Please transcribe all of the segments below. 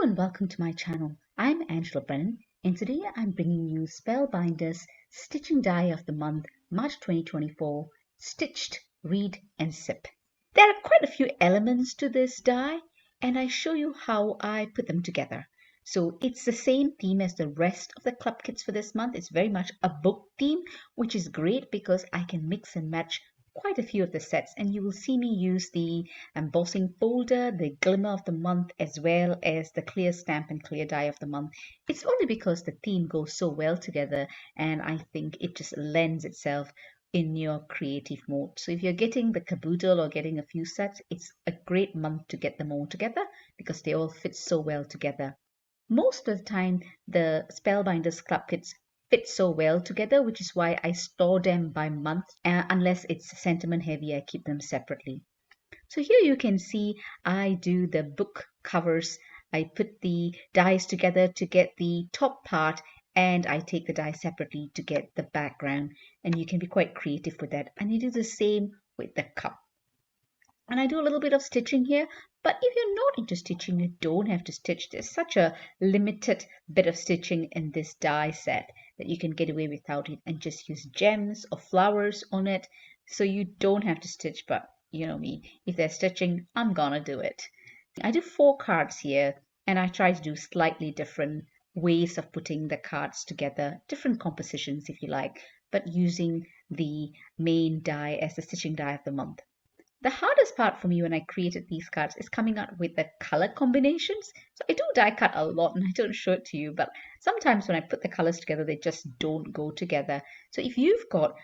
Hello and welcome to my channel. I'm Angela Brennan and today I'm bringing you Spellbinders Stitching Die of the Month, March 2024, Stitched, Read and Sip. There are quite a few elements to this die and I show you how I put them together. So it's the same theme as the rest of the club kits for this month. It's very much a book theme, which is great because I can mix and match quite a few of the sets, and you will see me use the embossing folder, the Glimmer of the month, as well as the clear stamp and clear die of the month. It's only because the theme goes so well together and I think it just lends itself in your creative mode. So if you're getting the caboodle or getting a few sets, it's a great month to get them all together because they all fit so well together. Most of the time, the Spellbinders club kits fit so well together, which is why I store them by month. Unless it's sentiment heavy, I keep them separately. So here you can see I do the book covers. I put the dies together to get the top part, and I take the die separately to get the background. And you can be quite creative with that. And you do the same with the cup. And I do a little bit of stitching here, but if you're not into stitching, you don't have to stitch. There's such a limited bit of stitching in this die set that you can get away without it and just use gems or flowers on it. So you don't have to stitch, but you know me, if there's stitching, I'm gonna do it. I do 4 cards here, and I try to do slightly different ways of putting the cards together, different compositions if you like, but using the main die as the stitching die of the month. The hardest part for me when I created these cards is coming up with the color combinations. So I do die cut a lot and I don't show it to you, but sometimes when I put the colors together, they just don't go together. So if you've got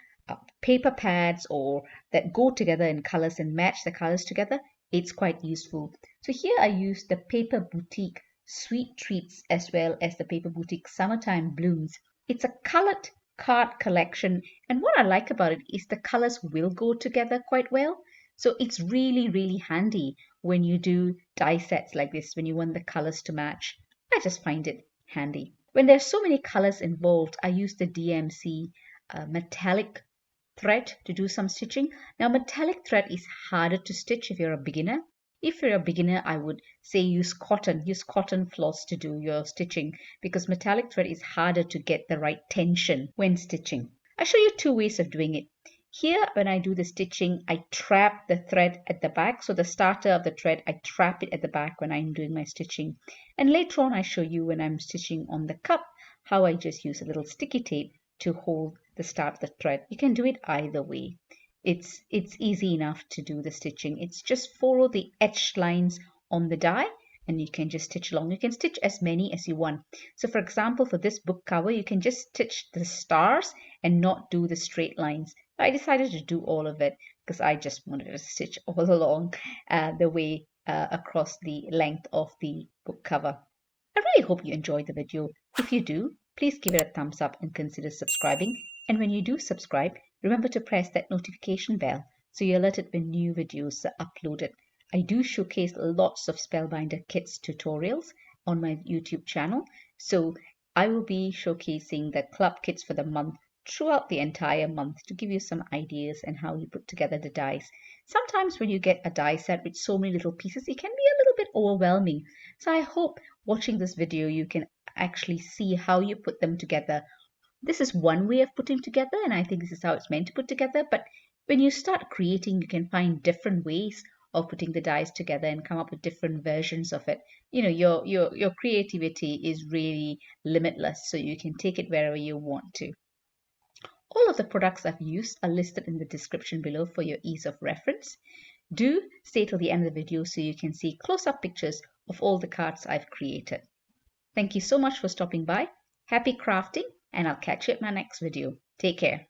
paper pads or that go together in colors and match the colors together, it's quite useful. So here I use the Paper Boutique Sweet Treats as well as the Paper Boutique Summertime Blooms. It's a colored card collection, and what I like about it is the colors will go together quite well. So it's really handy when you do die sets like this, when you want the colors to match. I just find it handy. When there's so many colors involved, I use the DMC metallic thread to do some stitching. Now metallic thread is harder to stitch if you're a beginner. If you're a beginner, I would say use cotton floss to do your stitching because metallic thread is harder to get the right tension when stitching. I'll show you 2 ways of doing it. Here, when I do the stitching, I trap the thread at the back. So the starter of the thread, I trap it at the back when I'm doing my stitching. And later on, I show you when I'm stitching on the cup, how I just use a little sticky tape to hold the start of the thread. You can do it either way. It's easy enough to do the stitching. It's just follow the etched lines on the die and you can just stitch along. You can stitch as many as you want. So for example, for this book cover, you can just stitch the stars and not do the straight lines. I decided to do all of it because I just wanted to stitch all along the way across the length of the book cover. I really hope you enjoyed the video. If you do, please give it a thumbs up and consider subscribing. And when you do subscribe, remember to press that notification bell so you're alerted when new videos are uploaded. I do showcase lots of Spellbinder kits tutorials on my YouTube channel. So I will be showcasing the club kits for the month throughout the entire month to give you some ideas and how you put together the dies. Sometimes when you get a die set with so many little pieces, it can be a little bit overwhelming. So I hope watching this video you can actually see how you put them together. This is one way of putting together, and I think this is how it's meant to put together, but when you start creating, you can find different ways of putting the dies together and come up with different versions of it. You know, your creativity is really limitless, so you can take it wherever you want to. All of the products I've used are listed in the description below for your ease of reference. Do stay till the end of the video so you can see close-up pictures of all the cards I've created. Thank you so much for stopping by. Happy crafting, and I'll catch you at my next video. Take care.